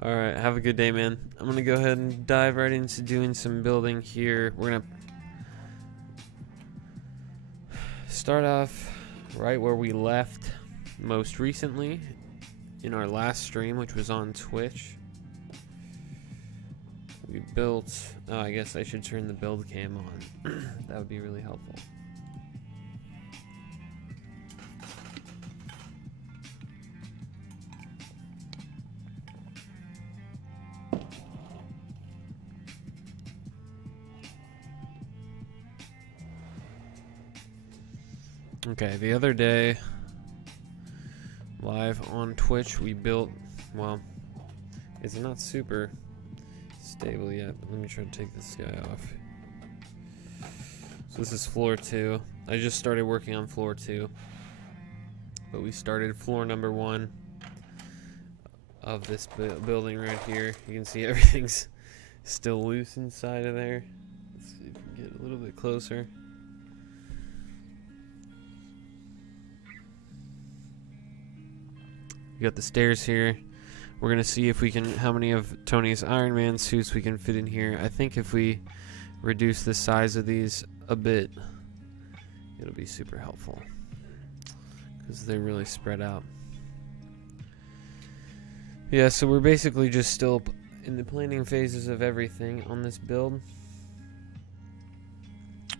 Alright, have a good day, man. I'm gonna go ahead and dive right into doing some building here. We're gonna start off right where we left most recently in our last stream, which was on Twitch. We built... Oh, I guess I should turn the build cam on. That would be really helpful. Okay, the other day, live on Twitch, we built, well, it's not super stable yet, but let me try to take this guy off. So this is floor 2. I just started working on floor 2, but we started floor number 1 of this building right here. You can see everything's still loose inside of there. Let's see if we can get a little bit closer. We got the stairs here. We're gonna see if we can, how many of Tony's Iron Man suits we can fit in here. I think if we reduce the size of these a bit, it'll be super helpful because they're really spread out. Yeah, so we're basically just still in the planning phases of everything on this build.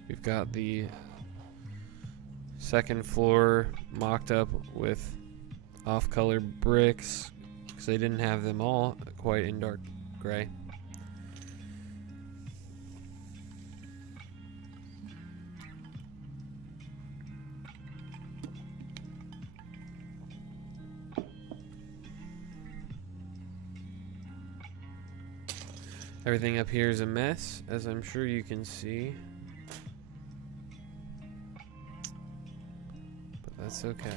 We've got the second floor mocked up with off-color bricks because they didn't have them all quite in dark gray. Everything up here is a mess, as I'm sure you can see, but that's okay.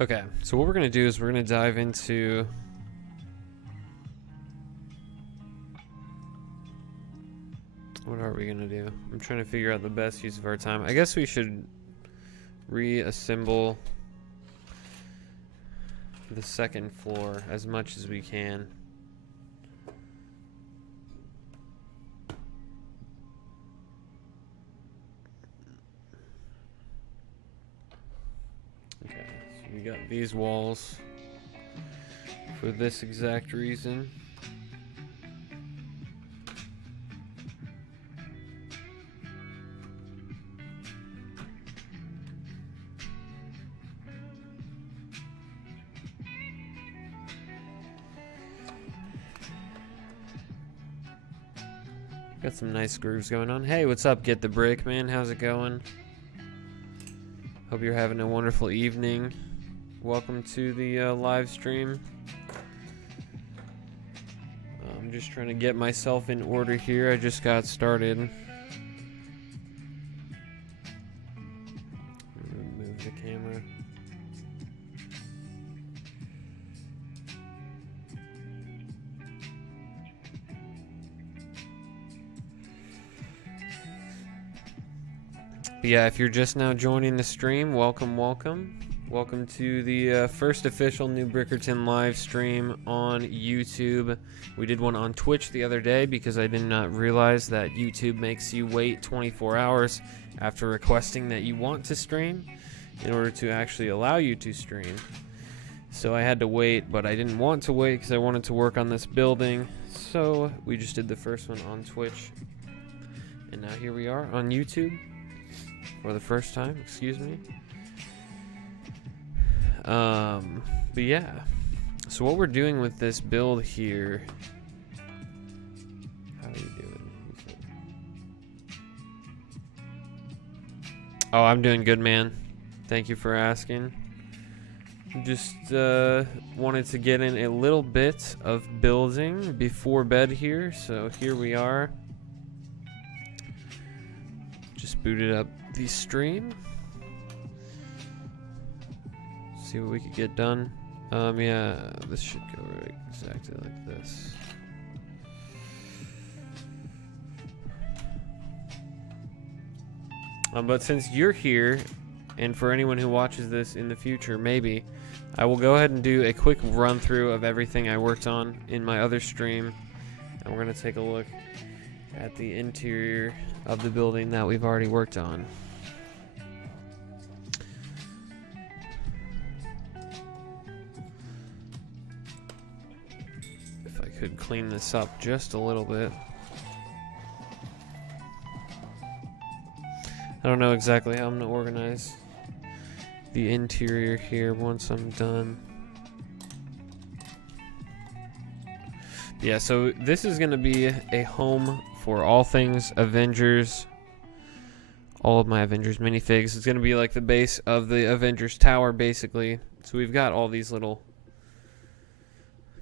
Okay, so what we're going to do is we're going to dive into what are we going to do? I'm trying to figure out the best use of our time. I guess we should reassemble the second floor as much as we can. We got these walls for this exact reason. Got some nice grooves going on. Hey, what's up, Get the Brick, man? How's it going? Hope you're having a wonderful evening. Welcome to the live stream. I'm just trying to get myself in order here. I just got started. Move the camera. But yeah, if you're just now joining the stream, welcome, welcome. Welcome to the first official New Brickerton live stream on YouTube. We did one on Twitch the other day because I did not realize that YouTube makes you wait 24 hours after requesting that you want to stream in order to actually allow you to stream. So I had to wait, but I didn't want to wait because I wanted to work on this building. So we just did the first one on Twitch. And now here we are on YouTube for the first time, excuse me. But yeah, So what we're doing with this build here, how are you doing? Oh, I'm doing good, man. Thank you for asking. Just wanted to get in a little bit of building before bed here, so here we are. Just booted up the stream. See what we could get done. Yeah, this should go right exactly like this. But since you're here, and for anyone who watches this in the future, maybe, I will go ahead and do a quick run through of everything I worked on in my other stream. And we're going to take a look at the interior of the building that we've already worked on. If I could clean this up just a little bit. I don't know exactly how I'm going to organize the interior here once I'm done. Yeah, so this is going to be a home for all things Avengers. All of my Avengers minifigs. It's going to be like the base of the Avengers Tower, basically. So we've got all these little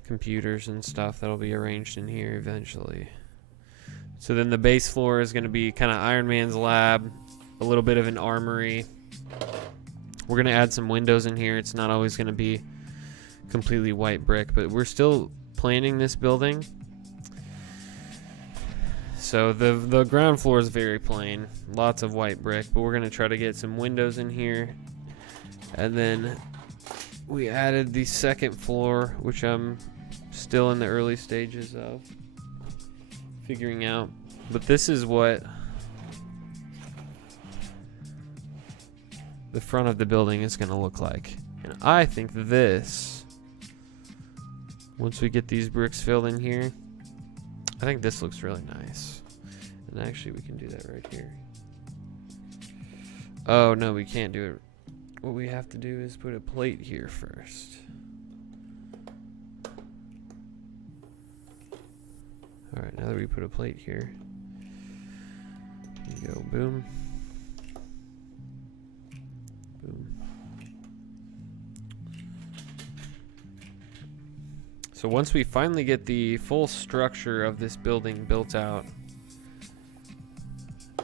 computers and stuff that'll be arranged in here eventually. So then the base floor is going to be kind of Iron Man's lab, a little bit of an armory. We're going to add some windows in here. It's not always going to be completely white brick, but we're still planning this building. So the ground floor is very plain, lots of white brick, but we're going to try to get some windows in here. And then we added the second floor, which I'm still in the early stages of figuring out. But this is what the front of the building is going to look like. And I think this, once we get these bricks filled in here, I think this looks really nice. And actually we can do that right here. Oh no, we can't do it. What we have to do is put a plate here first. Alright, now that we put a plate here, you go, boom. Boom. So once we finally get the full structure of this building built out,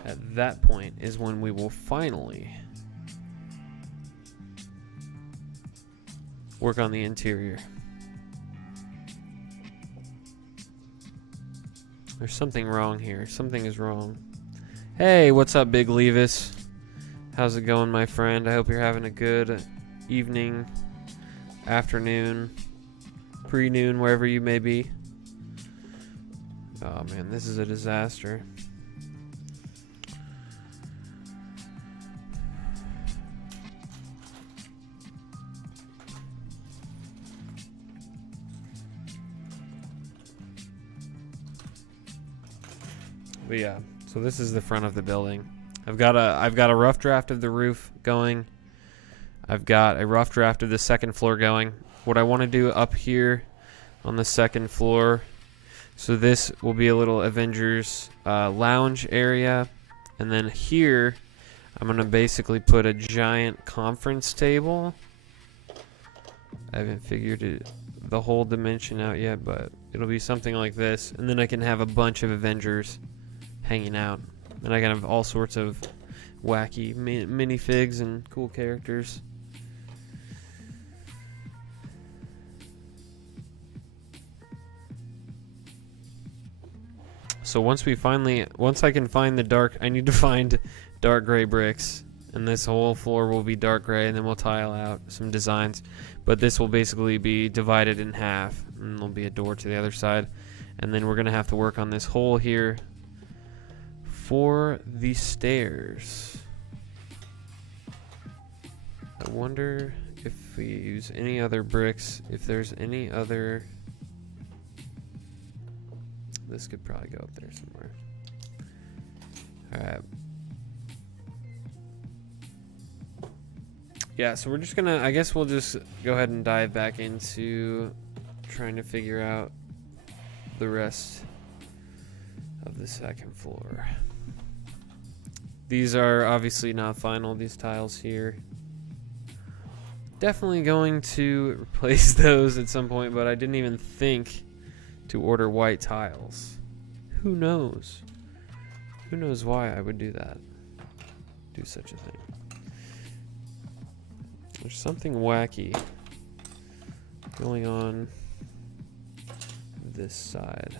at that point is when we will finally work on the interior. There's something wrong here. Something is wrong. Hey, what's up, Big Levis? How's it going, my friend? I hope you're having a good evening, afternoon, pre-noon, wherever you may be. Oh man, this is a disaster. But yeah, so this is the front of the building. I've got a rough draft of the roof going. I've got a rough draft of the second floor going. What I want to do up here on the second floor, so this will be a little Avengers lounge area, and then here I'm gonna basically put a giant conference table. I haven't figured the whole dimension out yet, but it'll be something like this, and then I can have a bunch of Avengers hanging out, and I can have all sorts of wacky minifigs and cool characters. So once I can find I need to find dark gray bricks, and this whole floor will be dark gray, and then we'll tile out some designs. But this will basically be divided in half, and there'll be a door to the other side, and then we're gonna have to work on this hole here for the stairs. I wonder if we use any other bricks, if there's any other. This could probably go up there somewhere. Alright. Yeah, so we're just gonna, I guess we'll just go ahead and dive back into trying to figure out the rest of the second floor. These are obviously not final, these tiles here. Definitely going to replace those at some point, but I didn't even think to order white tiles. Who knows? Who knows why I would do that? Do such a thing. There's something wacky going on this side.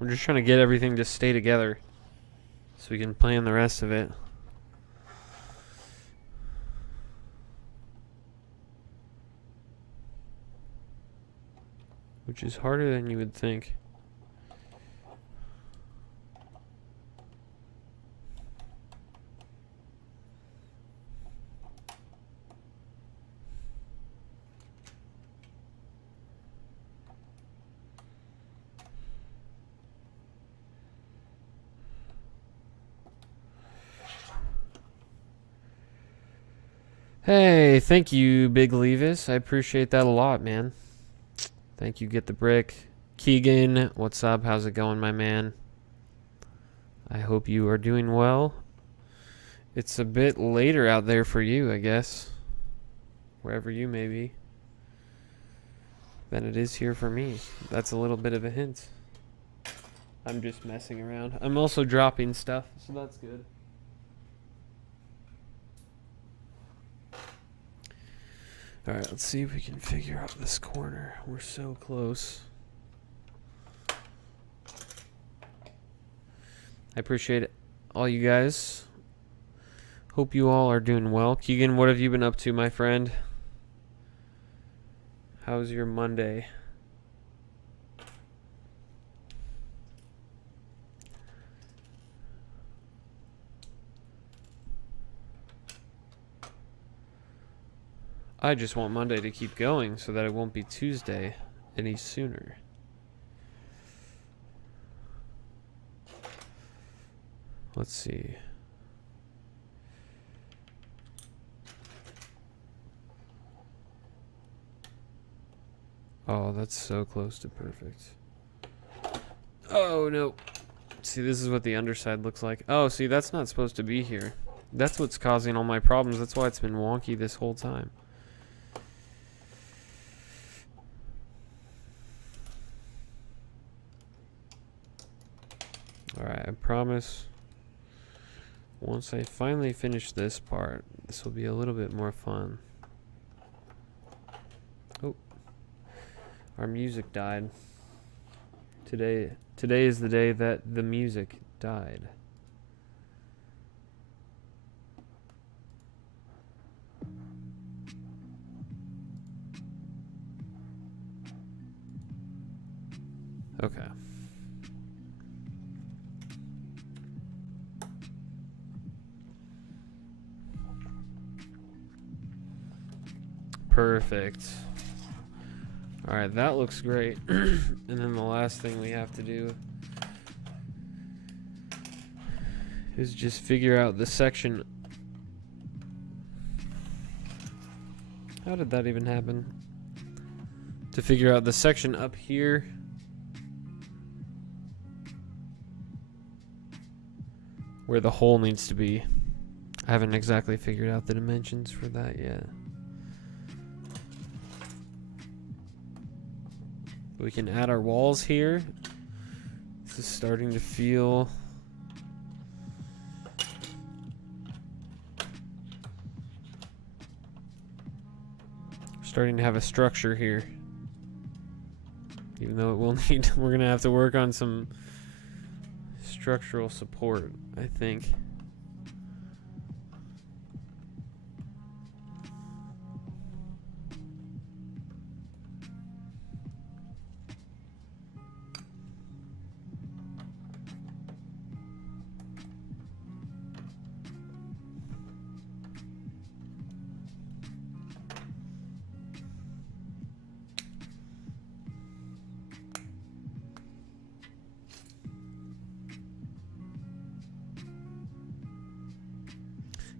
We're just trying to get everything to stay together so we can plan the rest of it. Which is harder than you would think. Hey, thank you, Big Levis. I appreciate that a lot, man. Thank you, Get the Brick. Keegan, what's up? How's it going, my man? I hope you are doing well. It's a bit later out there for you, I guess. Wherever you may be. Than it is here for me. That's a little bit of a hint. I'm just messing around. I'm also dropping stuff, so that's good. Alright, let's see if we can figure out this corner. We're so close. I appreciate it, all you guys. Hope you all are doing well. Keegan, what have you been up to, my friend? How's your Monday? I just want Monday to keep going so that it won't be Tuesday any sooner. Let's see. Oh, that's so close to perfect. Oh, no. See, this is what the underside looks like. Oh, see, that's not supposed to be here. That's what's causing all my problems. That's why it's been wonky this whole time. Alright, I promise once I finally finish this part, this will be a little bit more fun. Oh, our music died. Today is the day that the music died. Okay. Perfect. Alright, that looks great. And then the last thing we have to do is just figure out the section. How did that even happen? To figure out the section up here. Where the hole needs to be. I haven't exactly figured out the dimensions for that yet. We can add our walls here. This is starting to feel starting to have a structure here. Even though it will need, we're gonna have to work on some structural support, I think.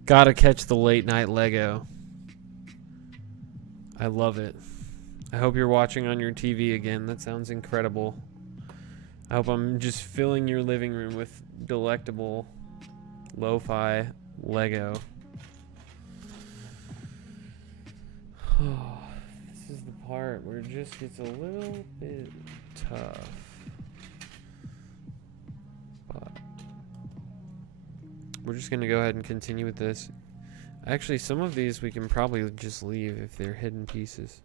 Gotta catch the late night Lego. I love it. I hope you're watching on your TV again. That sounds incredible. I hope I'm just filling your living room with delectable lo-fi Lego. Oh, this is the part where it just gets a little bit tough. But we're just going to go ahead and continue with this. Actually, some of these we can probably just leave if they're hidden pieces.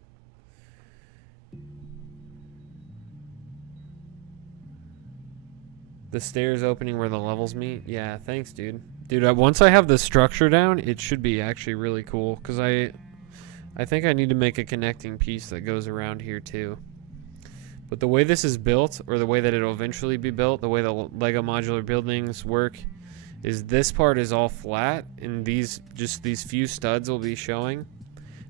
The stairs opening where the levels meet? Yeah, thanks, dude. Dude, once I have the structure down, it should be actually really cool. Because I think I need to make a connecting piece that goes around here, too. But the way this is built, or the way that it'll eventually be built, the way the Lego modular buildings work, is this part is all flat, and these few studs will be showing.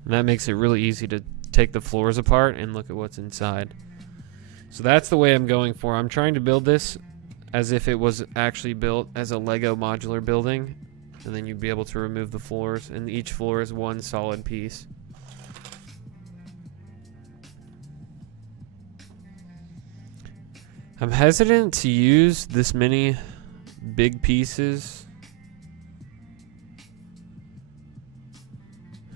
And that makes it really easy to take the floors apart and look at what's inside. So that's the way I'm going for. I'm trying to build this as if it was actually built as a Lego modular building, and then you'd be able to remove the floors, and each floor is one solid piece. I'm hesitant to use this many big pieces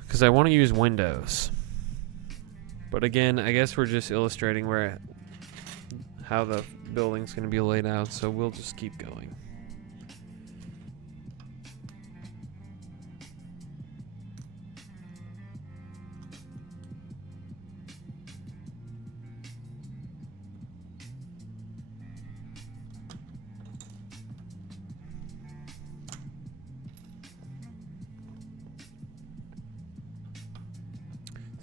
because I want to use windows. But again, I guess we're just illustrating how the building's going to be laid out, so we'll just keep going.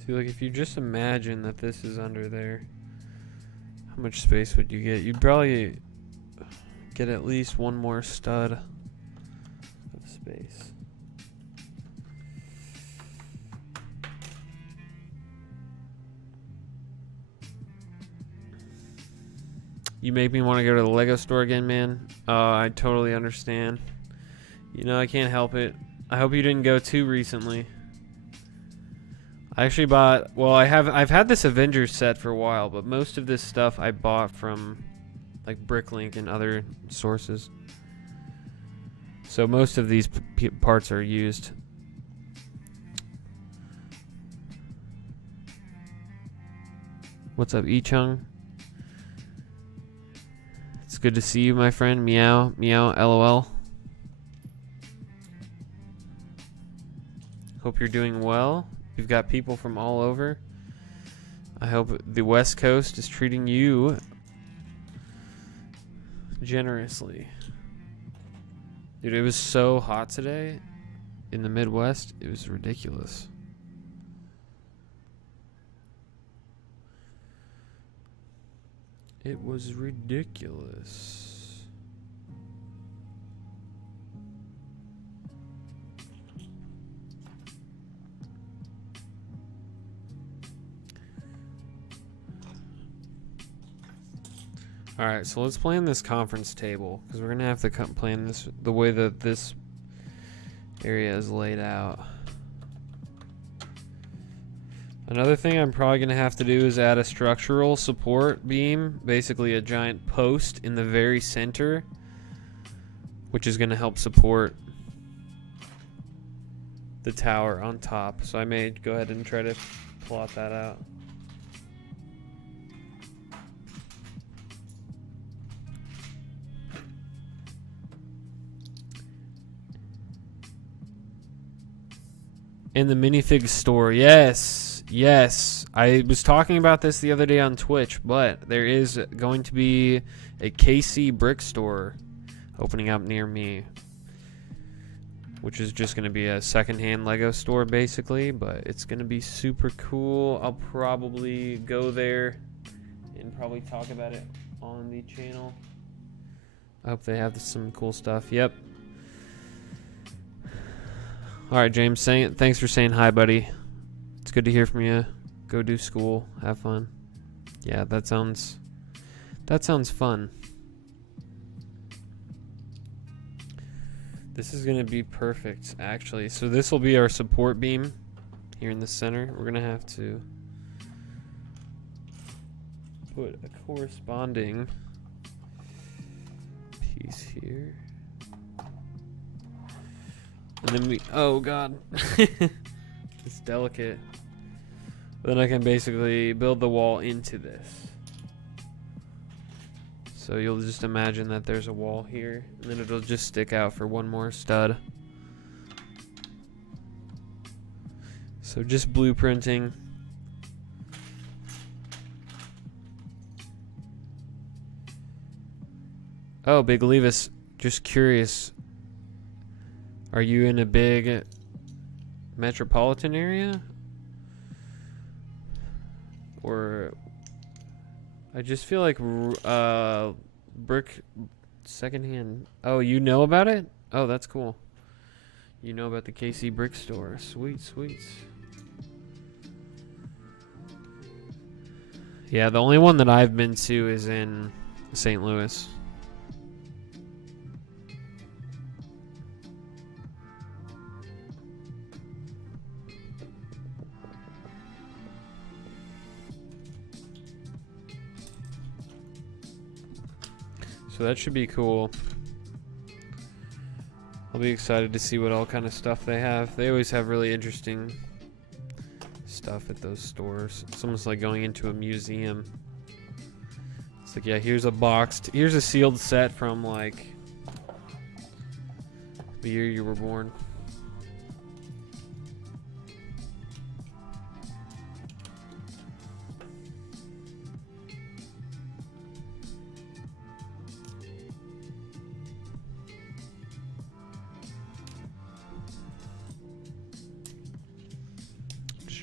See, like, if you just imagine that this is under there, how much space would you get? You'd probably get at least one more stud of space. You make me want to go to the Lego store again, man. I totally understand. You know, I can't help it. I hope you didn't go too recently. I actually bought, well, I've had this Avengers set for a while, but most of this stuff I bought from like Bricklink and other sources. So most of these parts are used. What's up, Ichung? It's good to see you, my friend. Meow, meow, LOL. Hope you're doing well. We've got people from all over. I hope the West Coast is treating you generously. Dude, it was so hot today in the Midwest. It was ridiculous. It was ridiculous. Alright, so let's plan this conference table, because we're going to have to plan this the way that this area is laid out. Another thing I'm probably going to have to do is add a structural support beam, basically a giant post in the very center, which is going to help support the tower on top. So I may go ahead and try to plot that out. In the minifig store, yes, yes. I was talking about this the other day on Twitch, but there is going to be a KC brick store opening up near me, which is just going to be a secondhand Lego store, basically, but it's going to be super cool. I'll probably go there and probably talk about it on the channel. I hope they have some cool stuff. Yep. All right, James, thanks for saying hi, buddy. It's good to hear from you. Go do school. Have fun. Yeah, that sounds fun. This is gonna be perfect, actually. So this will be our support beam here in the center. We're gonna have to put a corresponding piece here. And then we, oh god, it's delicate. Then I can basically build the wall into this. So you'll just imagine that there's a wall here, and then it'll just stick out for one more stud. So just blueprinting. Oh, Big Levis, just curious. Are you in a big metropolitan area? Or I just feel like brick secondhand. Oh, you know about it? Oh, that's cool. You know about the KC Brick Store. Sweet, sweet. Yeah, the only one that I've been to is in St. Louis. So that should be cool. I'll be excited to see what all kind of stuff they have. They always have really interesting stuff at those stores. It's almost like going into a museum. It's like, yeah, here's a boxed, here's a sealed set from like the year you were born.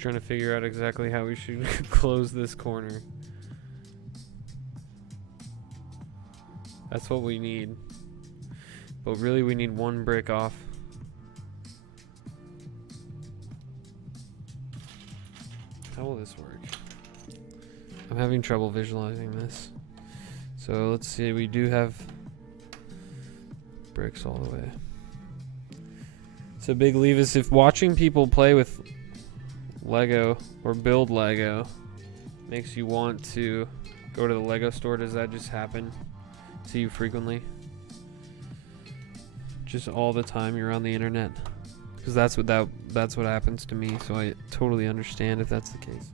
Trying to figure out exactly how we should close this corner. That's what we need. But really we need one brick off. How will this work? I'm having trouble visualizing this. So let's see, we do have bricks all the way. So Big Levis, if watching people play with Lego or build Lego makes you want to go to the Lego store, does that just happen to you frequently? Just all the time you're on the internet? Because that's what happens to me, so I totally understand if that's the case.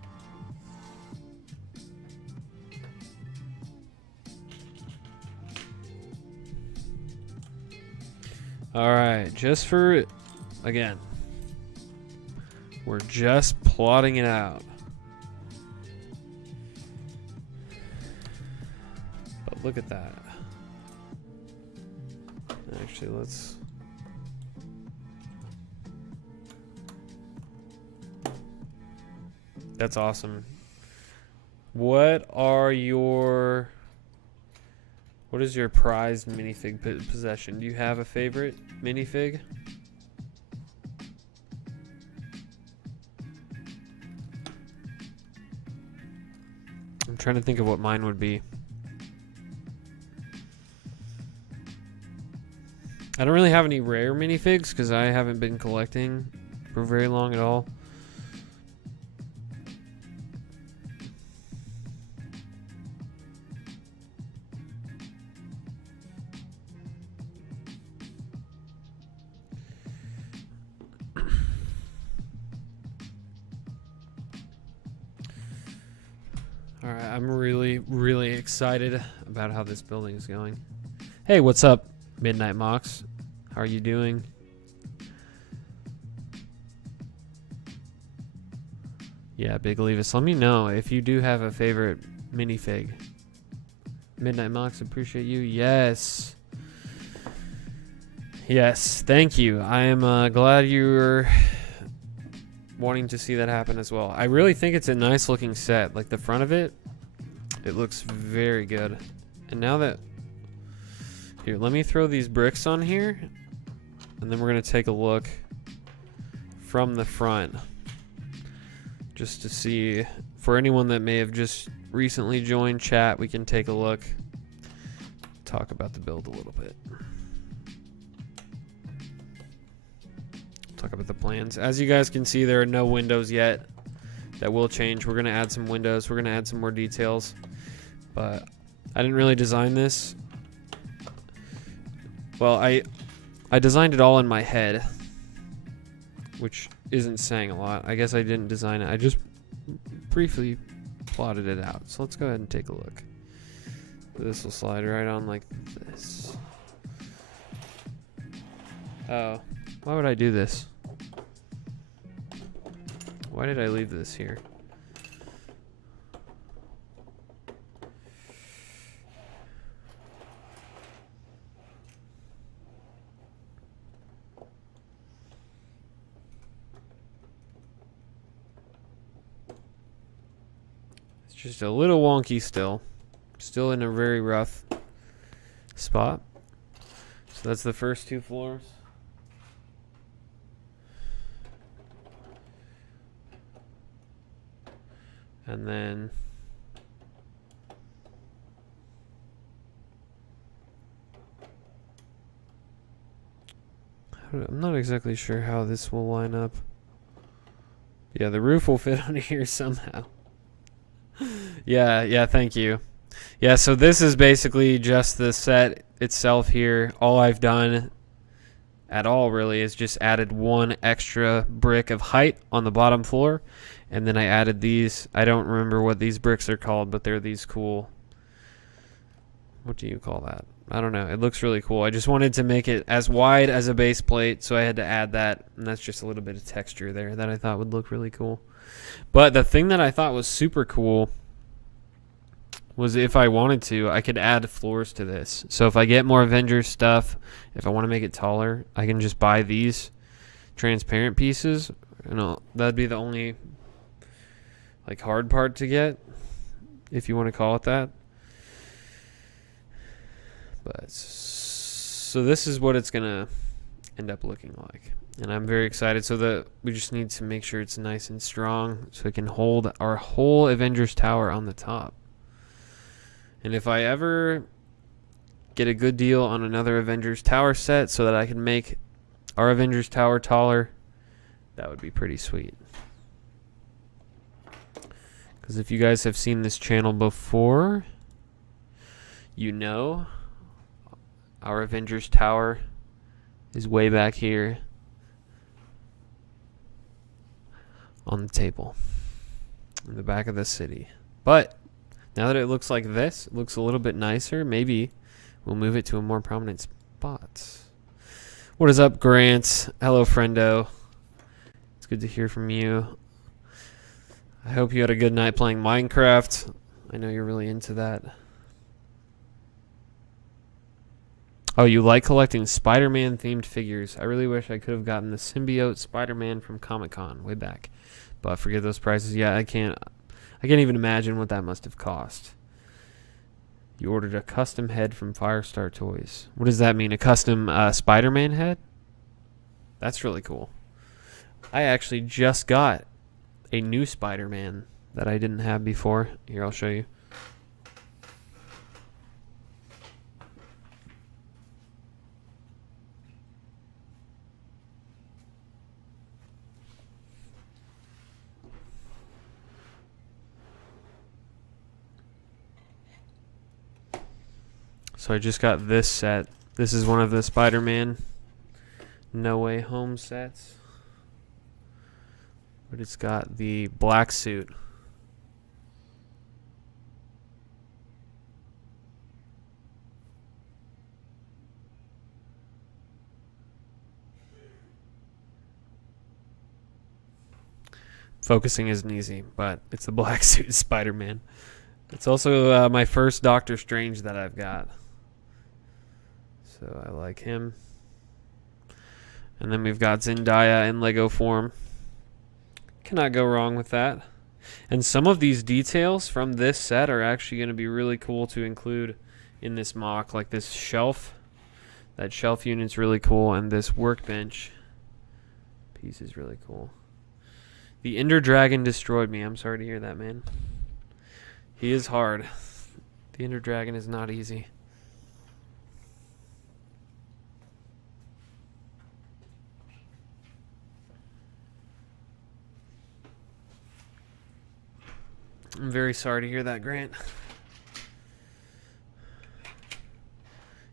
Alright, just for, again, we're just plotting it out. But look at that. Actually, let's... That's awesome. What is your prized minifig possession? Do you have a favorite minifig? I'm trying to think of what mine would be. I don't really have any rare minifigs because I haven't been collecting for very long at all. Alright, I'm really excited about how this building is going. Hey, what's up, Midnight Mox? How are you doing? Yeah, Big Levis, let me know if you do have a favorite minifig. Midnight Mox, appreciate you. Yes. Yes, thank you. I am glad you're wanting to see that happen as well. I really think it's a nice looking set. Like the front of it, it looks very good. And now that, here, let me throw these bricks on here, and then we're gonna take a look from the front, just to see, for anyone that may have just recently joined chat, we can take a look, talk about the build a little bit. talk about the plans. As you guys can see, there are no windows yet. That will change. We're going to add some windows. We're going to add some more details. But I didn't really design this. Well, I designed it all in my head, which isn't saying a lot. I guess I didn't design it. I just briefly plotted it out. So let's go ahead and take a look. This will slide right on like this. Oh, why would I do this? Why did I leave this here? It's just a little wonky still. Still in a very rough spot. So that's the first 2 floors. And then I'm not exactly sure how this will line up. Yeah, the roof will fit on here somehow. Yeah, thank you. Yeah, so this is basically just the set itself here. All I've done at all really is just added 1 extra brick of height on the bottom floor. And then I added these. I don't remember what these bricks are called, but they're these cool. What do you call that? I don't know. It looks really cool. I just wanted to make it as wide as a base plate, so I had to add that. And that's just a little bit of texture there that I thought would look really cool. But the thing that I thought was super cool was if I wanted to, I could add floors to this. So if I get more Avengers stuff, if I want to make it taller, I can just buy these transparent pieces. That'd be the only like hard part to get, if you want to call it that. But so this is what it's gonna end up looking like, and I'm very excited. So we just need to make sure it's nice and strong so it can hold our whole Avengers Tower on the top. And if I ever get a good deal on another Avengers Tower set so that I can make our Avengers Tower taller, that would be pretty sweet. Because if you guys have seen this channel before, you know our Avengers Tower is way back here on the table in the back of the city. But now that it looks like this, it looks a little bit nicer. Maybe we'll move it to a more prominent spot. What is up, Grant? Hello, friendo. It's good to hear from you. I hope you had a good night playing Minecraft. I know you're really into that. Oh, you like collecting Spider-Man themed figures. I really wish I could have gotten the symbiote Spider-Man from Comic-Con way back. But forget those prices. Yeah, I can't even imagine what that must have cost. You ordered a custom head from Firestar Toys. What does that mean? A custom Spider-Man head? That's really cool. I actually just got a new Spider-Man that I didn't have before. Here, I'll show you. So I just got this set. This is one of the Spider-Man No Way Home sets. But it's got the black suit. Focusing isn't easy, but it's the black suit Spider-Man. It's also my first Doctor Strange that I've got. So I like him. And then we've got Zendaya in Lego form. Cannot go wrong with that. And some of these details from this set are actually going to be really cool to include in this mock, like this shelf. That shelf unit's really cool, and this workbench piece is really cool. The Ender Dragon destroyed me. I'm sorry to hear that, man. He is hard. The Ender Dragon is not easy. I'm very sorry to hear that, Grant.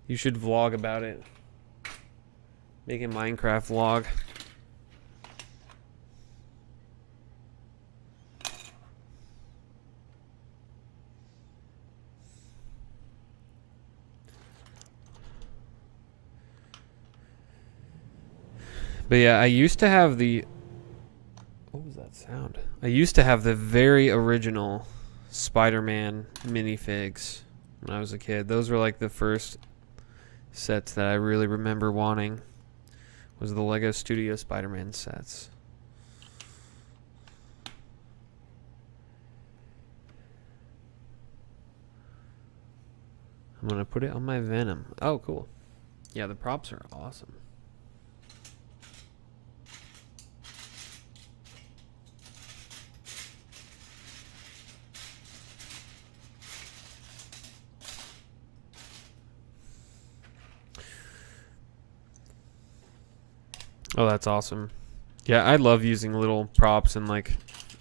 You should vlog about it. Make a Minecraft vlog. But yeah, I used to have the... What was that sound? I used to have the very original Spider-Man minifigs when I was a kid. Those were like the first sets that I really remember wanting. Was the Lego Studio Spider-Man sets. I'm gonna put it on my Venom. Oh, cool. Yeah, the props are awesome. Oh, that's awesome. Yeah, I love using little props and like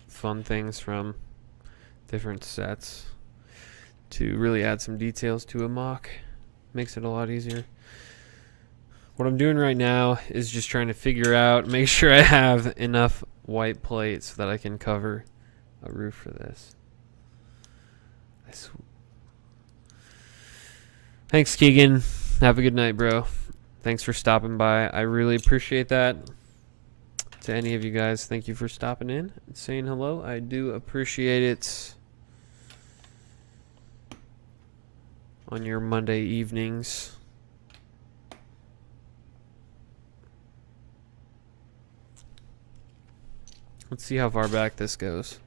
fun things from different sets to really add some details to a mock. Makes it a lot easier. What I'm doing right now is just trying to figure out, make sure I have enough white plates that I can cover a roof for this. Thanks, Keegan. Have a good night, bro. Thanks for stopping by. I really appreciate that. To any of you guys, thank you for stopping in and saying hello. I do appreciate it on your Monday evenings. Let's see how far back this goes.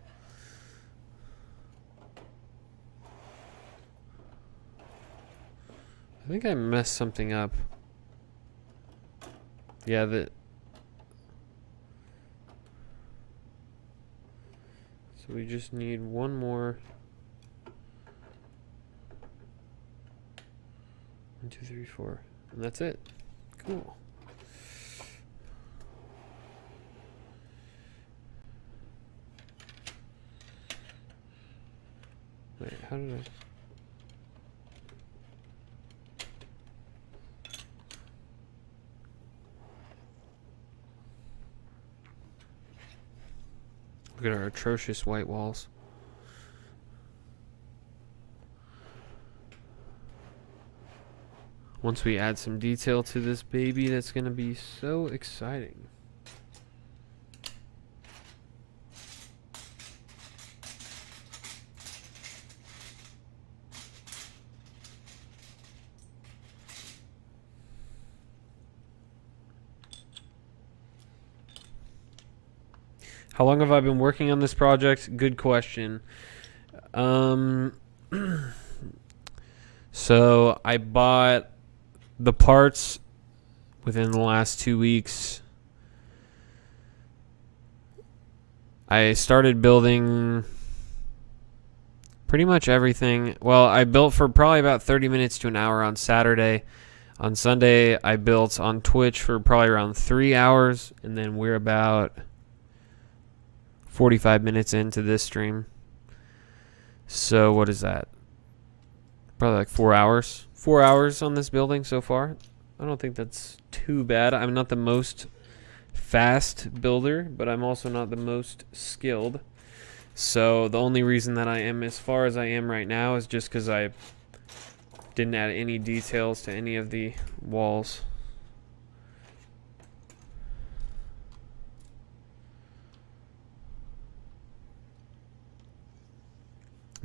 I think I messed something up. Yeah, so we just need one more. 1, 2, 3, 4. And that's it. Cool. Wait, how did I... Look at our atrocious white walls. Once we add some detail to this baby, that's going to be so exciting. How long have I been working on this project? Good question. So I bought the parts within the last 2 weeks. I started building pretty much everything. Well, I built for probably about 30 minutes to an hour on Saturday. On Sunday, I built on Twitch for probably around 3 hours, and then we're about 45 minutes into this stream. So what is that? Probably like 4 hours. 4 hours on this building so far. I don't think that's too bad. I'm not the most fast builder, but I'm also not the most skilled. So the only reason that I am as far as I am right now is just because I didn't add any details to any of the walls.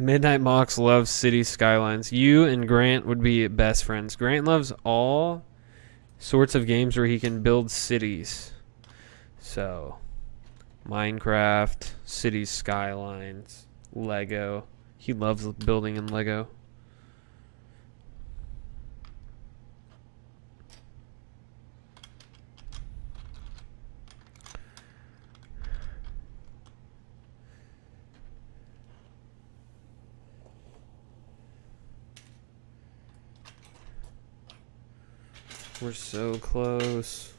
Midnight Mox loves city skylines. You and Grant would be best friends. Grant loves all sorts of games where he can build cities. So, Minecraft, city skylines, Lego. He loves building in Lego. We're so close.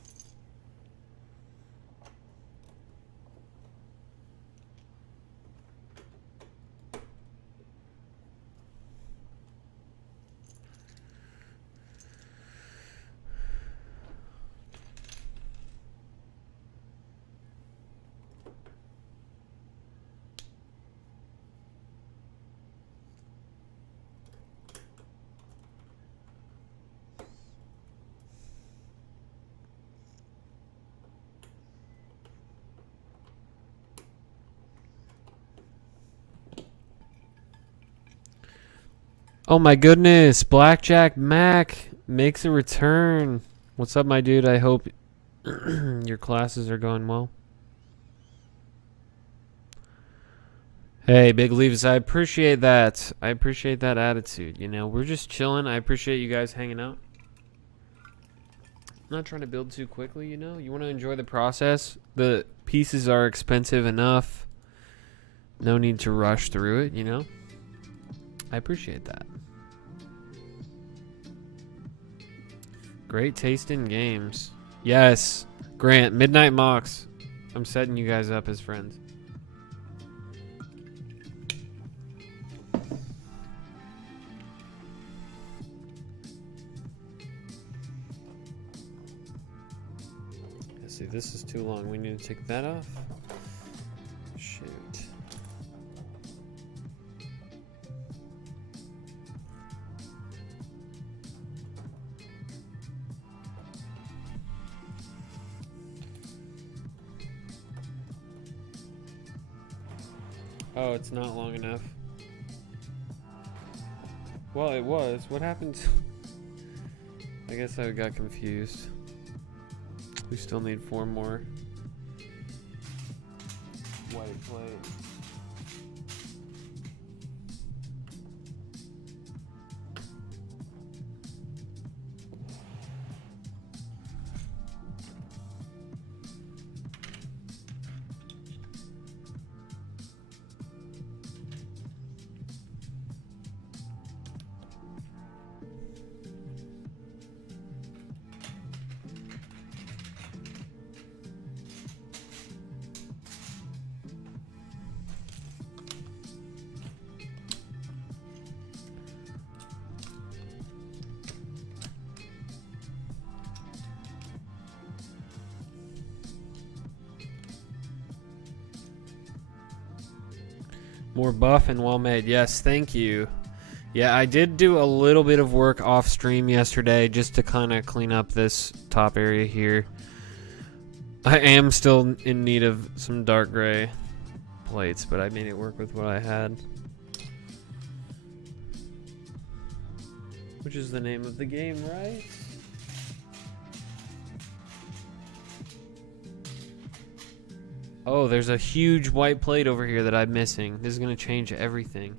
Oh my goodness, Blackjack Mac makes a return. What's up, my dude? I hope your classes are going well. Hey, Big Leaves, I appreciate that. I appreciate that attitude. You know, we're just chilling. I appreciate you guys hanging out. I'm not trying to build too quickly, you know. You want to enjoy the process. The pieces are expensive enough. No need to rush through it, you know. I appreciate that. Great taste in games. Yes. Grant, Midnight Mox. I'm setting you guys up as friends. Let's see, this is too long. We need to take that off. Shoot. Oh, it's not long enough. Well, it was. What happened? I guess I got confused. We still need 4 more. White plate. More buff and well made. Yes, thank you. Yeah, I did do a little bit of work off stream yesterday just to kind of clean up this top area here. I am still in need of some dark gray plates, but I made it work with what I had. Which is the name of the game, right? Oh, there's a huge white plate over here that I'm missing. This is going to change everything.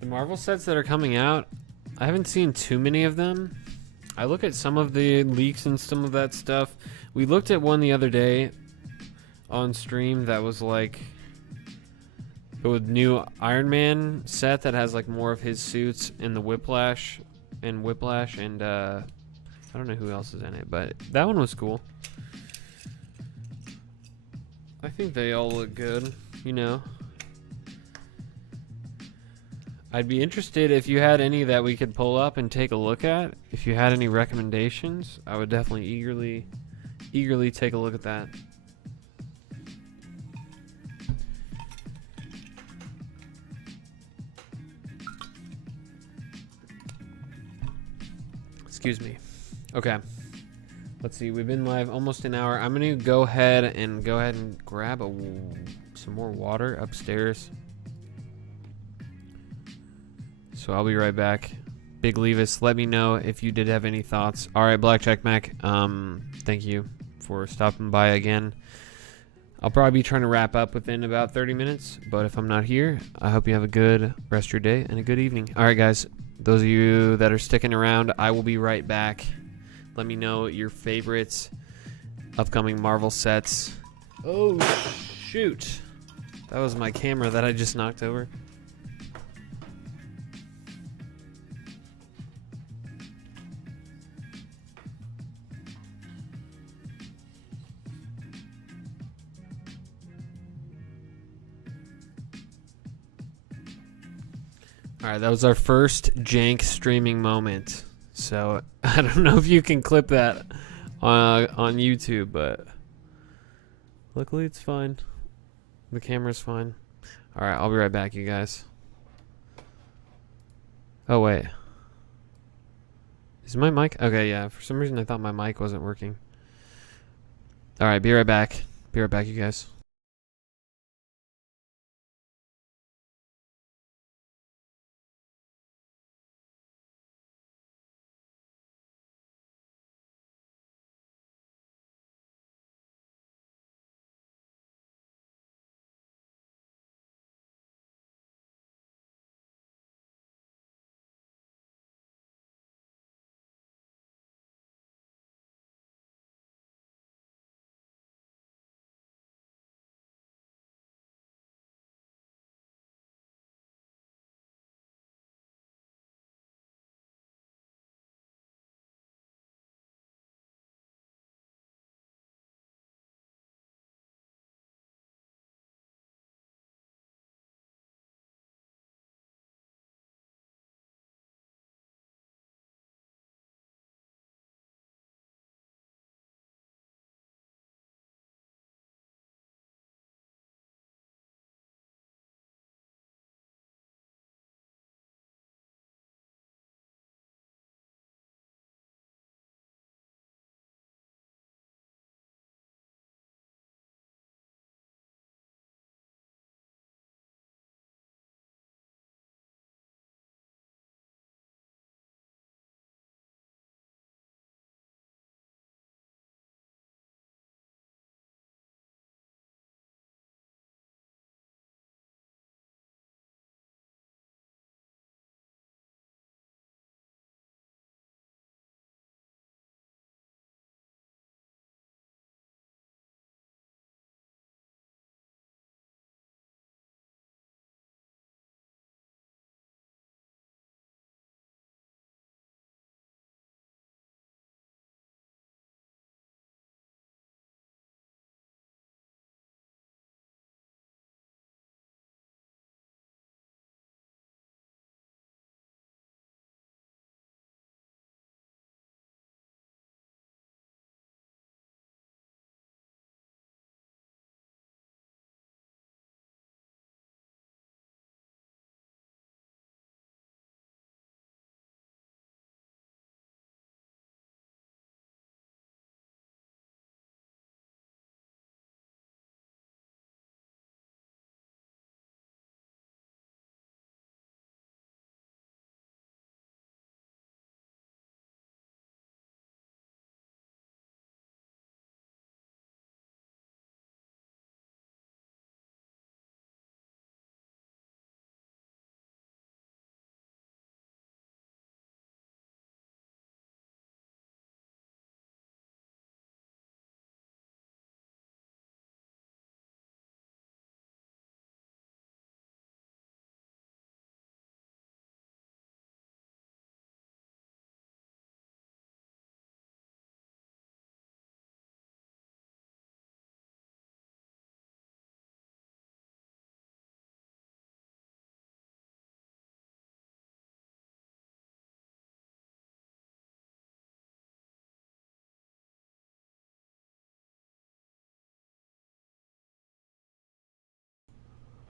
The Marvel sets that are coming out, I haven't seen too many of them. I look at some of the leaks and some of that stuff. We looked at one the other day on stream that was like a new Iron Man set that has like more of his suits in the Whiplash and I don't know who else is in it, but that one was cool. I think they all look good, you know. I'd be interested if you had any that we could pull up and take a look at. If you had any recommendations, I would definitely eagerly take a look at that. Excuse me. Okay. Let's see. We've been live almost an hour. I'm going to go ahead and grab some more water upstairs. So I'll be right back. Big Levis, let me know if you did have any thoughts. All right, Blackjack Mac, thank you for stopping by again. I'll probably be trying to wrap up within about 30 minutes, but if I'm not here, I hope you have a good rest of your day and a good evening. All right, guys, those of you that are sticking around, I will be right back. Let me know your favorites, upcoming Marvel sets. Oh, shoot. That was my camera that I just knocked over. Alright, that was our first jank streaming moment. So, I don't know if you can clip that on YouTube, but Luckily, it's fine. The camera's fine. Alright, I'll be right back, you guys. Oh, wait. Is my mic? Okay, yeah. For some reason, I thought my mic wasn't working. Alright, be right back. Be right back, you guys.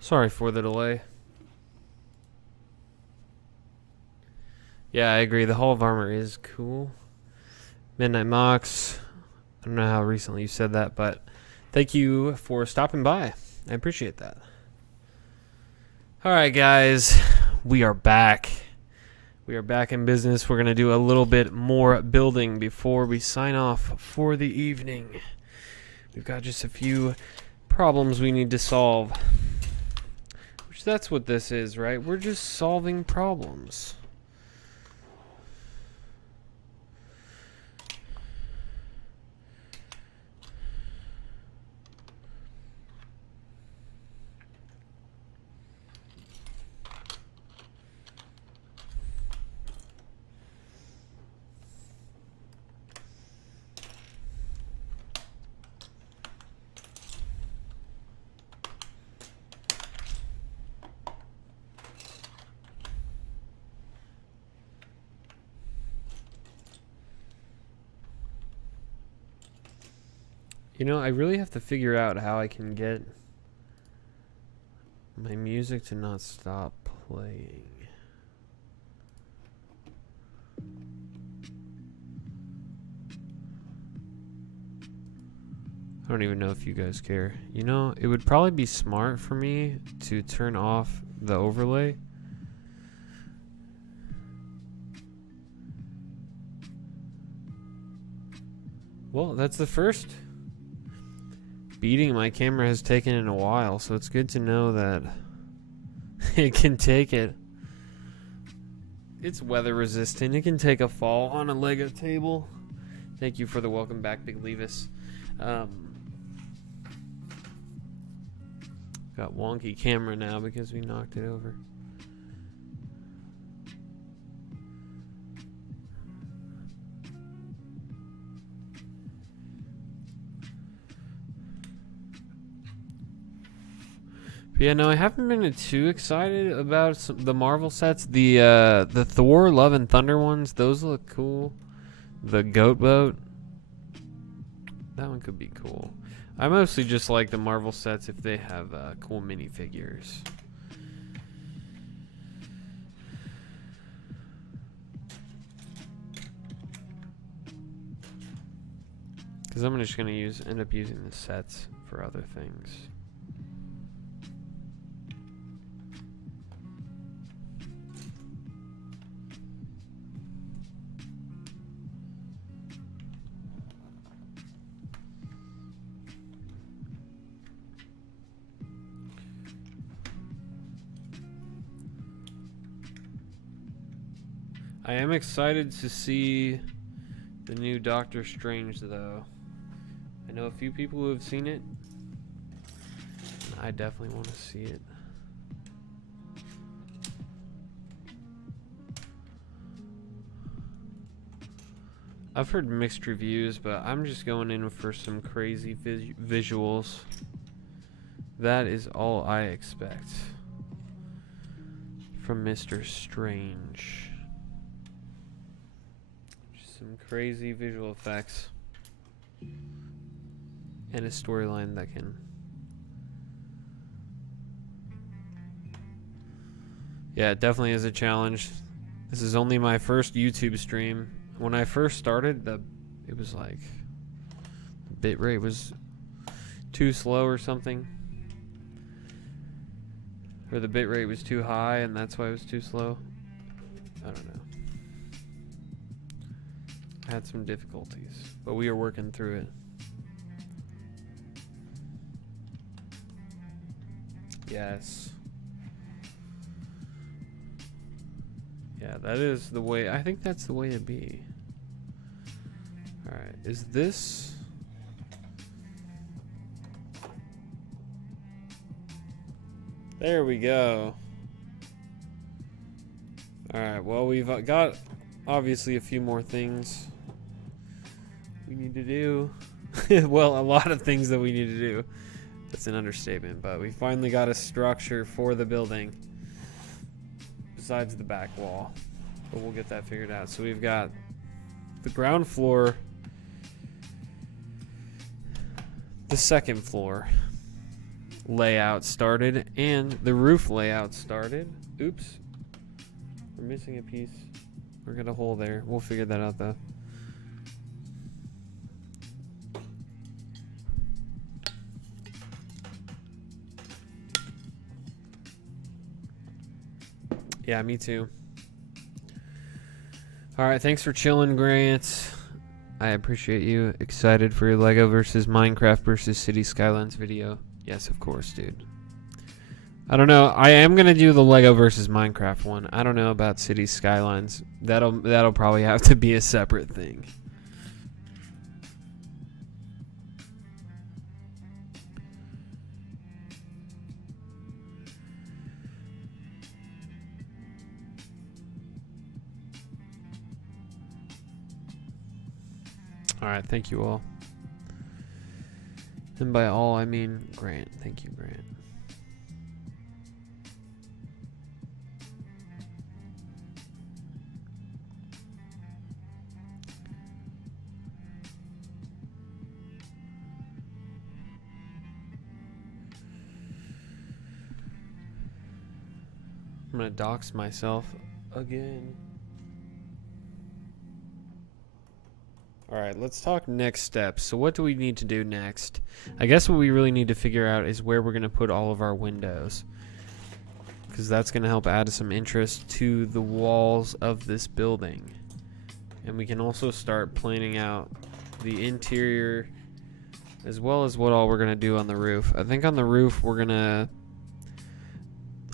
Sorry for the delay. Yeah, I agree. The Hall of Armor is cool. Midnight Mox. I don't know how recently you said that, but thank you for stopping by. I appreciate that. Alright, guys. We are back. We are back in business. We're going to do a little bit more building before we sign off for the evening. We've got just a few problems we need to solve. Which that's what this is, right? We're just solving problems. You know, I really have to figure out how I can get my music to not stop playing. I don't even know if you guys care. You know, it would probably be smart for me to turn off the overlay. Well, that's the first beating my camera has taken in a while, so it's good to know that it can take it. It's weather resistant. It can take a fall on a Lego table. Thank you for the welcome back, Big Levis. Got wonky camera now because we knocked it over. But yeah, no, I haven't been too excited about the Marvel sets. The Thor, Love and Thunder ones, those look cool. The Goat Boat, that one could be cool. I mostly just like the Marvel sets if they have cool minifigures. Because I'm just gonna end up using the sets for other things. I am excited to see the new Doctor Strange, though. I know a few people who have seen it. I definitely want to see it. I've heard mixed reviews, but I'm just going in for some crazy visuals. That is all I expect from Mr. Strange. Some crazy visual effects and a storyline that can, yeah, it definitely is a challenge. This is only my first YouTube stream. When I first started, it was like the bitrate was too slow or something, or the bitrate was too high and that's why it was too slow. I don't know. Had some difficulties, but we are working through it. Yes. Yeah, that is the way. I think that's the way to be. Alright, is this... There we go. Alright, well, we've got obviously a few more things we need to do. Well, a lot of things that we need to do. That's an understatement, but we finally got a structure for the building besides the back wall, but we'll get that figured out. So we've got the ground floor, the second floor layout started, and the roof layout started. Oops, we're missing a piece. We're got a hole there. We'll figure that out though. Yeah, me too. Alright, thanks for chilling, Grant. I appreciate you. Excited for your Lego versus Minecraft versus City Skylines video. Yes, of course, dude. I don't know. I am gonna do the Lego versus Minecraft one. I don't know about City Skylines. That'll probably have to be a separate thing. Alright, thank you all. And by all, I mean Grant. Thank you, Grant. I'm gonna dox myself again. Alright, let's talk next steps. So what do we need to do next? I guess what we really need to figure out is where we're gonna put all of our windows, because that's gonna help add some interest to the walls of this building. And we can also start planning out the interior as well as what all we're gonna do on the roof. I think on the roof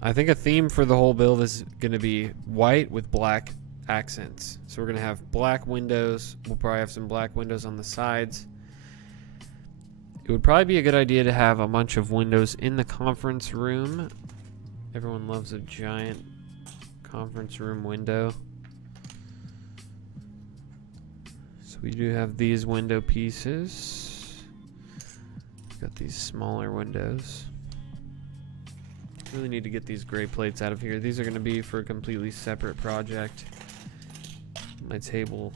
I think a theme for the whole build is going to be white with black accents. So we're going to have black windows. We'll probably have some black windows on the sides. It would probably be a good idea to have a bunch of windows in the conference room. Everyone loves a giant conference room window. So we do have these window pieces. We've got these smaller windows. Really need to get these gray plates out of here. These are going to be for a completely separate project. My table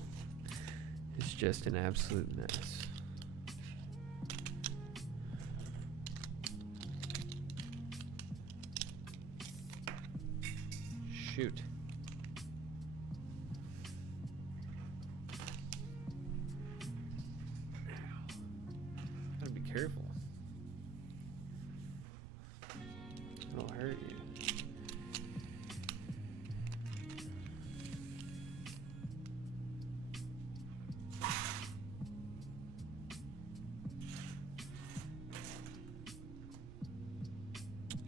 is just an absolute mess. Shoot. Gotta be careful. It'll hurt you.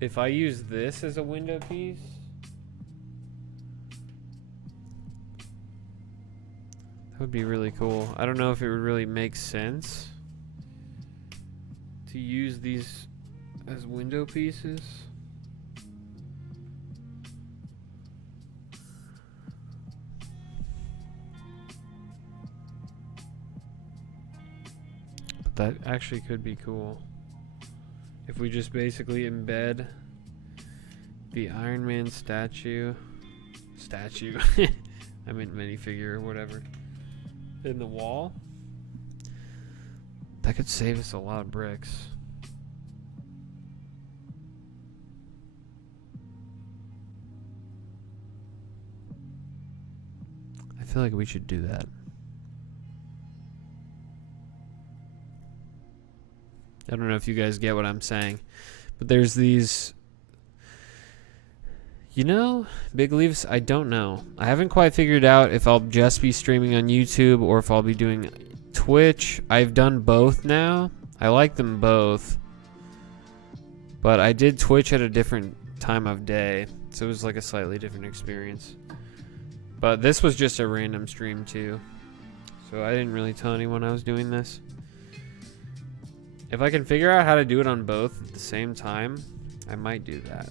If I use this as a window piece, that would be really cool. I don't know if it would really make sense to use these as window pieces. That actually could be cool. If we just basically embed the Iron Man statue, I meant minifigure or whatever, in the wall, that could save us a lot of bricks. I feel like we should do that. I don't know if you guys get what I'm saying, but there's these, you know, Big Leaves, I don't know. I haven't quite figured out if I'll just be streaming on YouTube or if I'll be doing Twitch. I've done both now. I like them both, but I did Twitch at a different time of day, so it was like a slightly different experience. But this was just a random stream too, so I didn't really tell anyone I was doing this. If I can figure out how to do it on both at the same time, I might do that.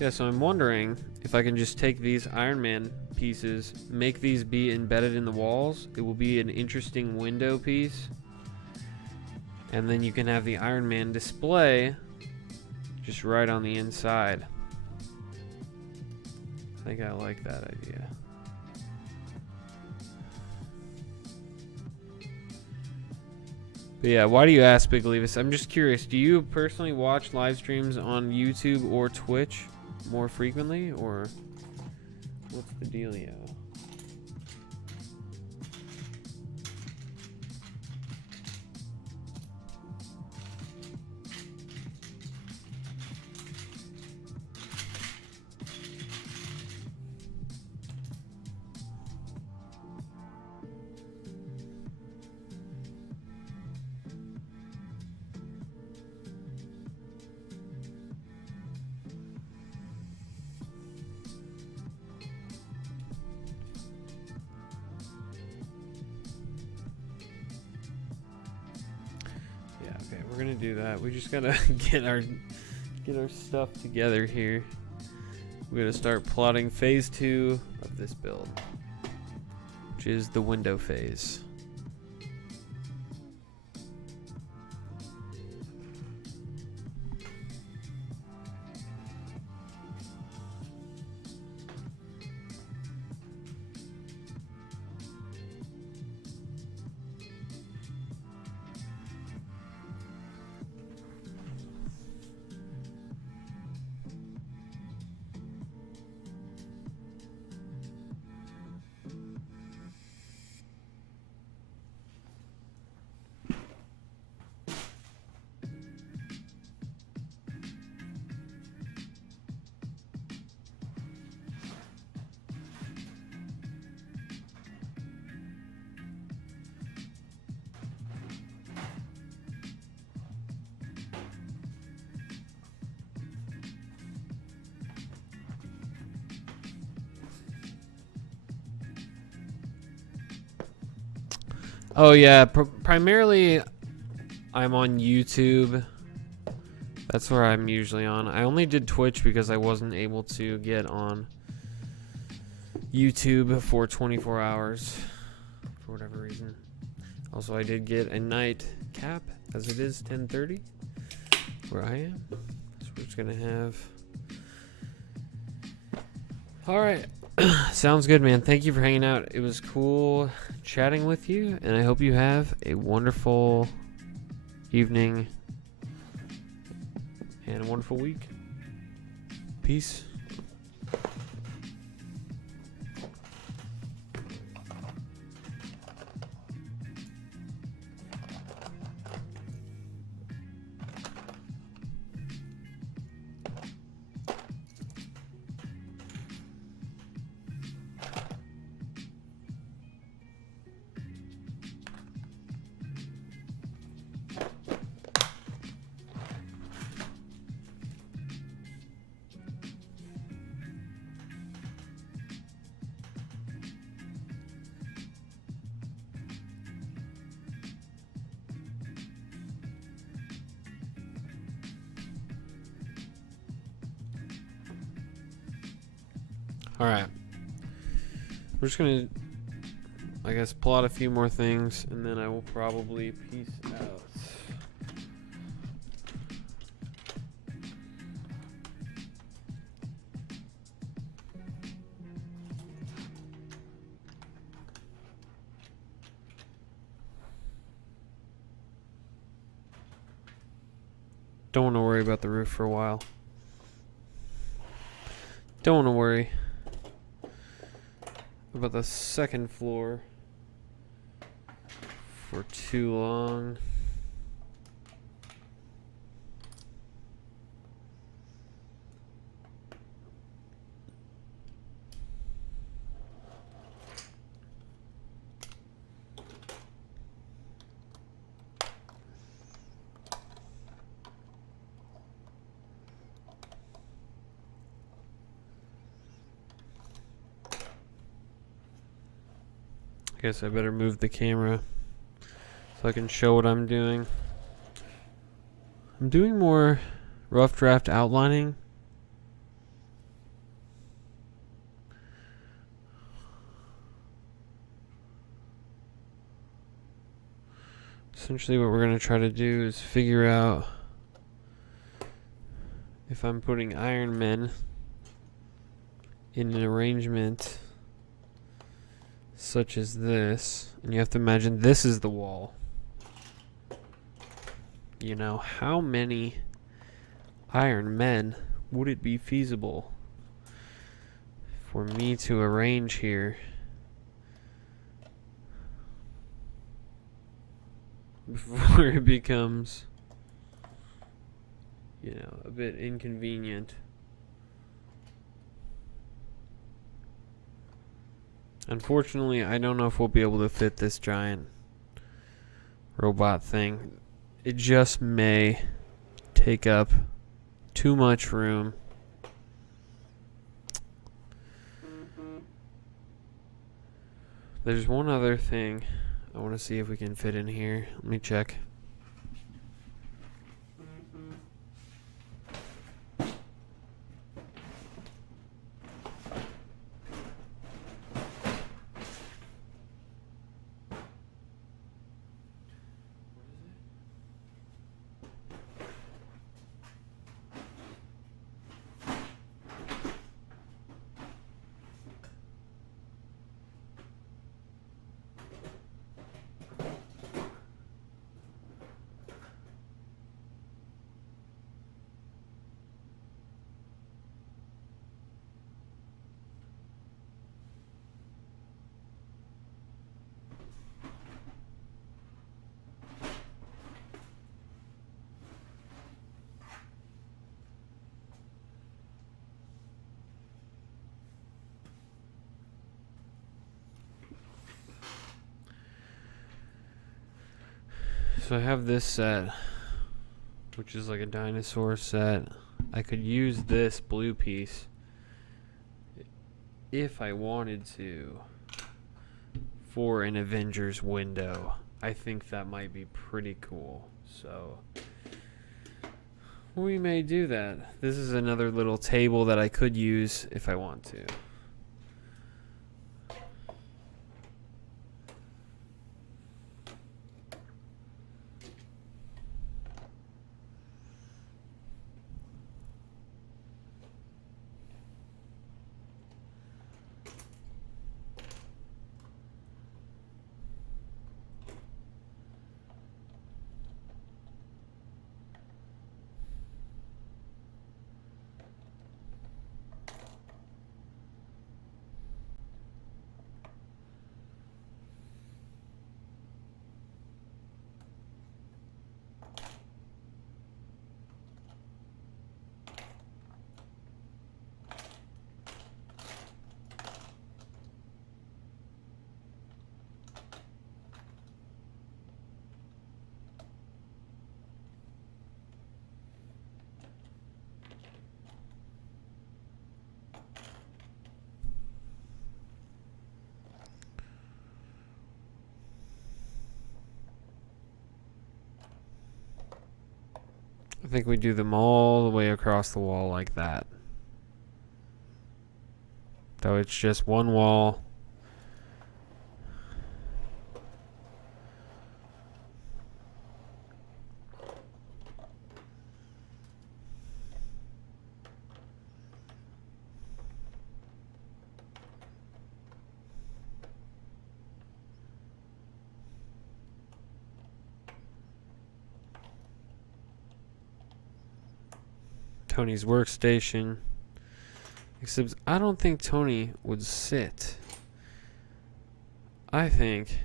Yeah, so I'm wondering if I can just take these Iron Man pieces, make these be embedded in the walls. It will be an interesting window piece. And then you can have the Iron Man display just right on the inside. I think I like that idea. But yeah, why do you ask, Big Leavis? I'm just curious. Do you personally watch live streams on YouTube or Twitch more frequently, or what's the dealio? We're gonna do that. We just gotta get our stuff together here. We're gonna start plotting phase 2 of this build, which is the window phase. Oh yeah, primarily I'm on YouTube. That's where I'm usually on. I only did Twitch because I wasn't able to get on YouTube for 24 hours for whatever reason. Also, I did get a night cap as it is 10:30 where I am. So we're just gonna have. All right, sounds good, man. Thank you for hanging out. It was cool chatting with you, and I hope you have a wonderful evening and a wonderful week. Peace. Alright. We're just gonna, I guess, plot a few more things, and then I will probably peace out. Don't want to worry about the roof for a while. Don't want to worry about the second floor for too long. Guess I better move the camera so I can show what I'm doing. I'm doing more rough draft outlining. Essentially what we're going to try to do is figure out if I'm putting Iron Men in an arrangement such as this, and you have to imagine this is the wall. You know, how many Iron Men would it be feasible for me to arrange here before it becomes, you know, a bit inconvenient? Unfortunately, I don't know if we'll be able to fit this giant robot thing. It just may take up too much room. There's one other thing I want to see if we can fit in here. Let me check. So I have this set, which is like a dinosaur set. I could use this blue piece if I wanted to for an Avengers window. I think that might be pretty cool. So we may do that. This is another little table that I could use if I want to. I think we do them all the way across the wall like that. So it's just one wall. Tony's workstation. Except I don't think Tony would sit. I think...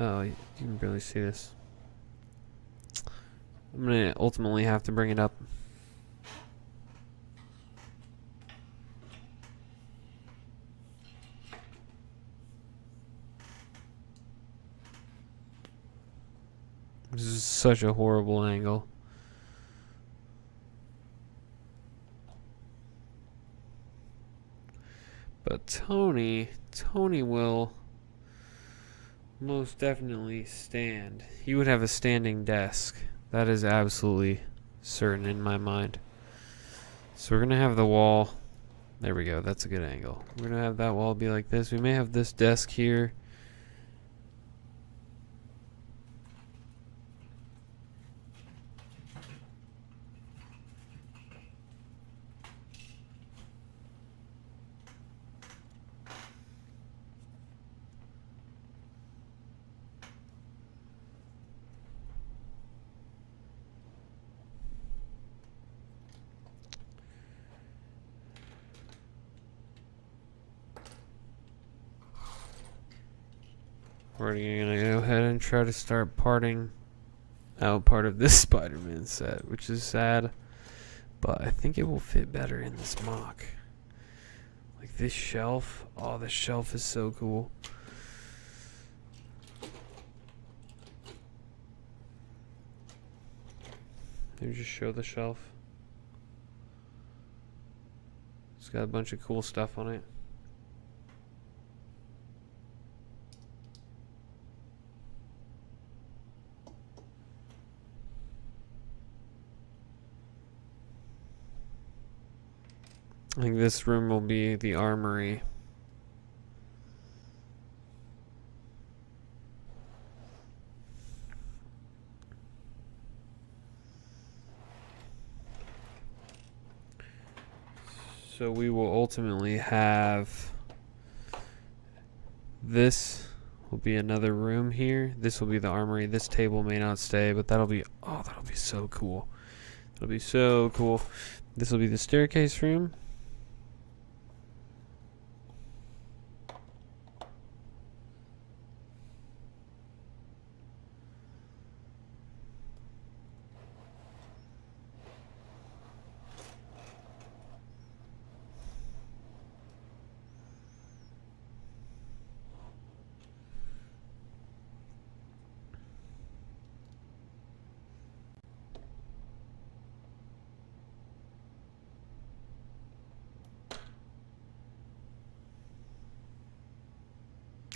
Oh, you can barely see this. I'm going to ultimately have to bring it up. This is such a horrible angle. But Tony will most definitely stand. He would have a standing desk. That is absolutely certain in my mind. So we're going to have the wall. There we go. That's a good angle. We're going to have that wall be like this. We may have this desk here. We're going to go ahead and try to start parting out part of this Spider-Man set, which is sad, but I think it will fit better in this mock. Like this shelf. Oh, this shelf is so cool. Let me just show the shelf. It's got a bunch of cool stuff on it. I think this room will be the armory. So we will ultimately have this will be another room here. This will be the armory. This table may not stay, but that'll be so cool. That'll be so cool. This will be the staircase room.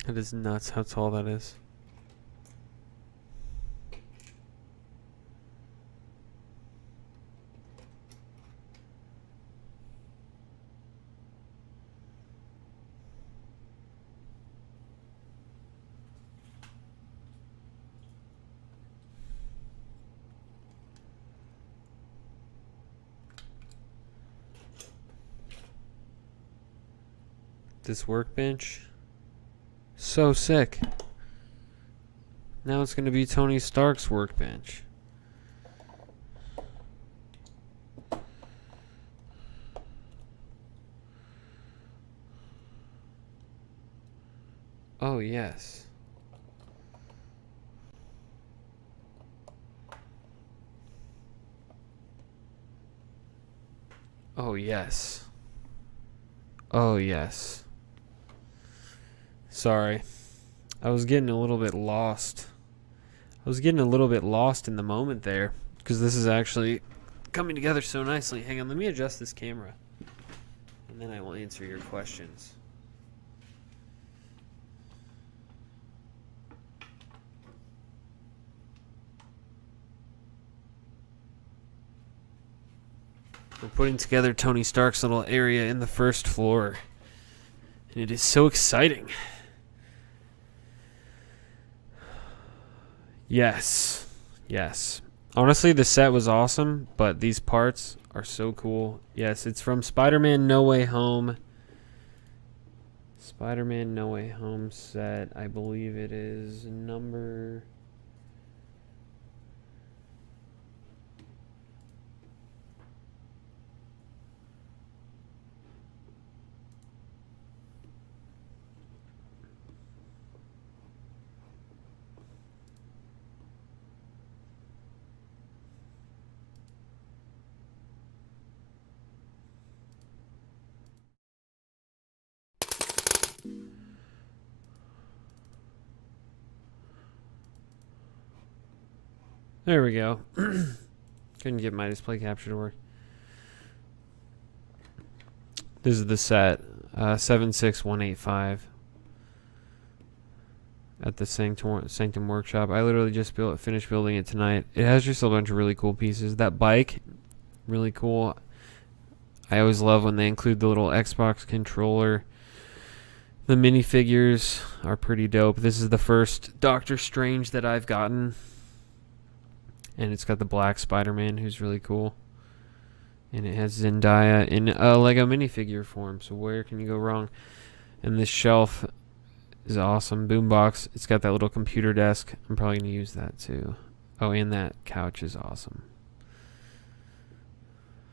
That is nuts how tall that is. This workbench, so sick. Now it's going to be Tony Stark's workbench. Oh, yes. Oh, yes. Oh, yes. Sorry. I was getting a little bit lost. I was getting a little bit lost in the moment there, because this is actually coming together so nicely. Hang on, let me adjust this camera, and then I will answer your questions. We're putting together Tony Stark's little area in the first floor, and it is so exciting. Yes. Yes. Honestly, the set was awesome, but these parts are so cool. Yes, it's from Spider-Man No Way Home. Spider-Man No Way Home set. I believe it is number... There we go. Couldn't get my display capture to work. This is the set, 76185 at the Sanctum Workshop. I literally just finished building it tonight. It has just a bunch of really cool pieces. That bike, really cool. I always love when they include the little Xbox controller. The minifigures are pretty dope. This is the first Doctor Strange that I've gotten. And it's got the black Spider-Man, who's really cool. And it has Zendaya in a Lego minifigure form, so where can you go wrong? And this shelf is awesome. Boombox, it's got that little computer desk. I'm probably going to use that too. Oh, and that couch is awesome.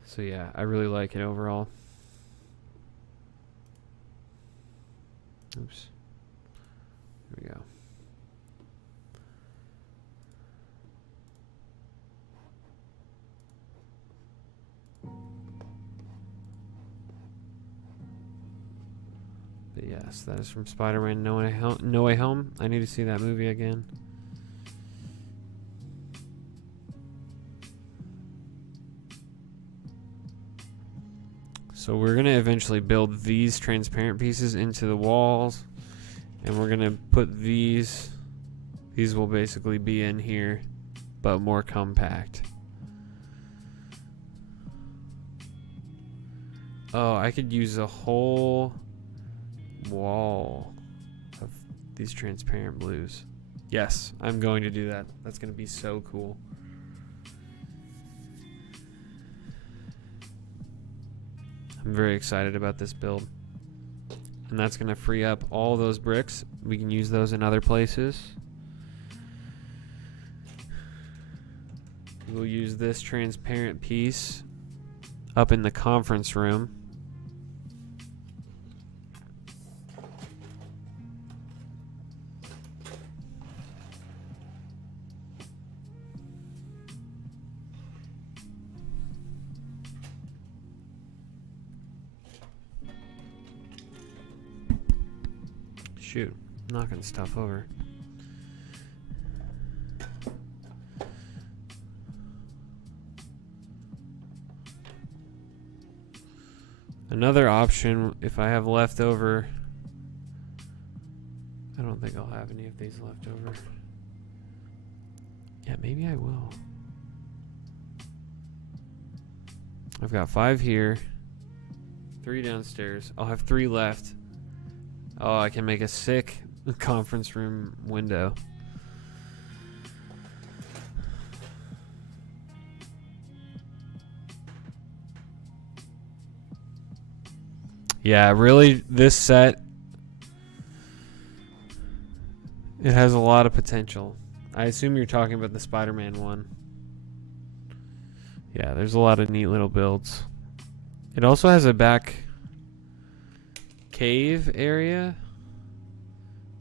So yeah, I really like it overall. Oops. Here we go. But yes, that is from Spider-Man No Way Home. I need to see that movie again. So we're going to eventually build these transparent pieces into the walls. And we're going to put these will basically be in here, but more compact. Oh, I could use a whole wall of these transparent blues. Yes, I'm going to do that. That's going to be so cool. I'm very excited about this build. And that's going to free up all those bricks. We can use those in other places. We'll use this transparent piece up in the conference room. Shoot, knocking stuff over. Another option, if I have leftover I don't think I'll have any of these left over. Yeah, maybe I will. I've got 5 here, 3 downstairs. I'll have 3 left. Oh, I can make a sick conference room window. Yeah, really, this set, it has a lot of potential. I assume you're talking about the Spider-Man one. Yeah, there's a lot of neat little builds. It also has a back cave area.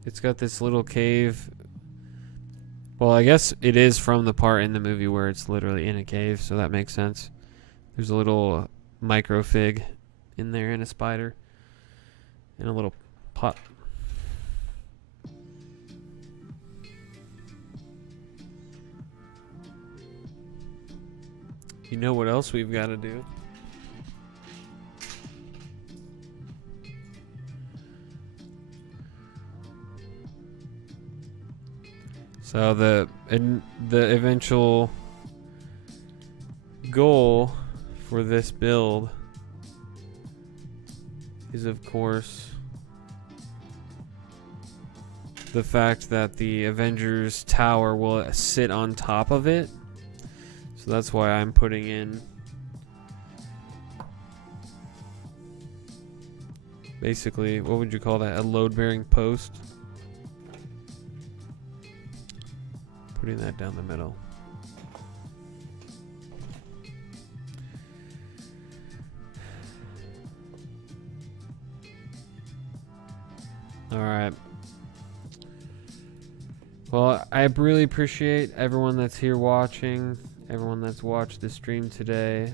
It's got this little cave. Well, I guess it is from the part in the movie where it's literally in a cave, so that makes sense. There's a little micro fig in there and a spider and a little pot. You know what else we've got to do? So the eventual goal for this build is, of course, the fact that the Avengers Tower will sit on top of it. So that's why I'm putting in basically, what would you call that? A load-bearing post. Putting that down the middle. All right. Well, I really appreciate everyone that's here watching, everyone that's watched the stream today.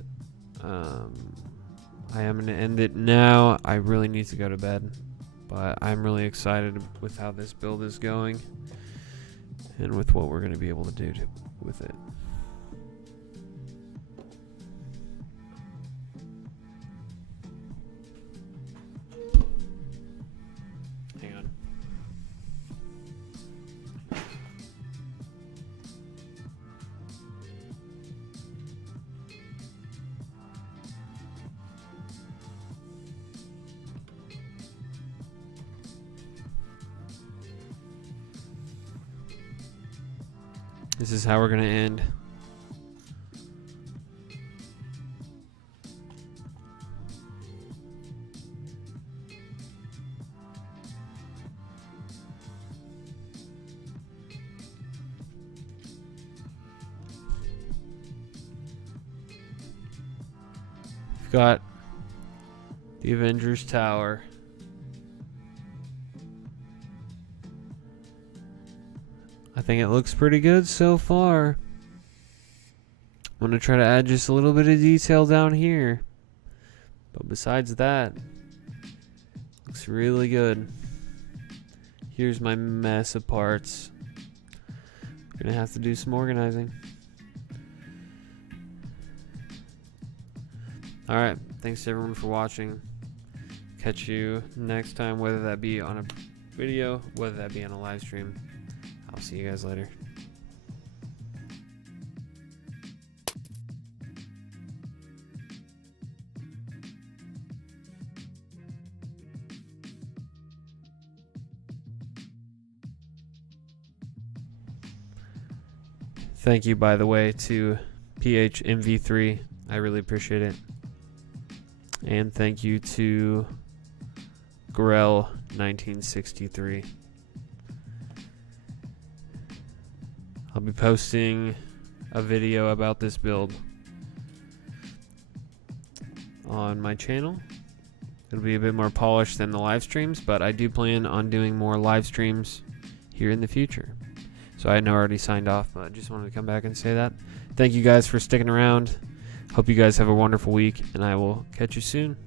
I am going to end it now. I really need to go to bed, but I'm really excited with how this build is going and with what we're going to be able to do with it. Hang on. This is how we're going to end. We've got the Avengers Tower. I think it looks pretty good so far. I'm going to try to add just a little bit of detail down here. But besides that, looks really good. Here's my mess of parts. I'm going to have to do some organizing. Alright, thanks to everyone for watching. Catch you next time, whether that be on a video, whether that be on a live stream. I'll see you guys later. Thank you, by the way, to PHMV3. I really appreciate it. And thank you to Grell 1963. I'll be posting a video about this build on my channel. It'll be a bit more polished than the live streams, but I do plan on doing more live streams here in the future. So I know I already signed off, but I just wanted to come back and say that. Thank you guys for sticking around. Hope you guys have a wonderful week, and I will catch you soon.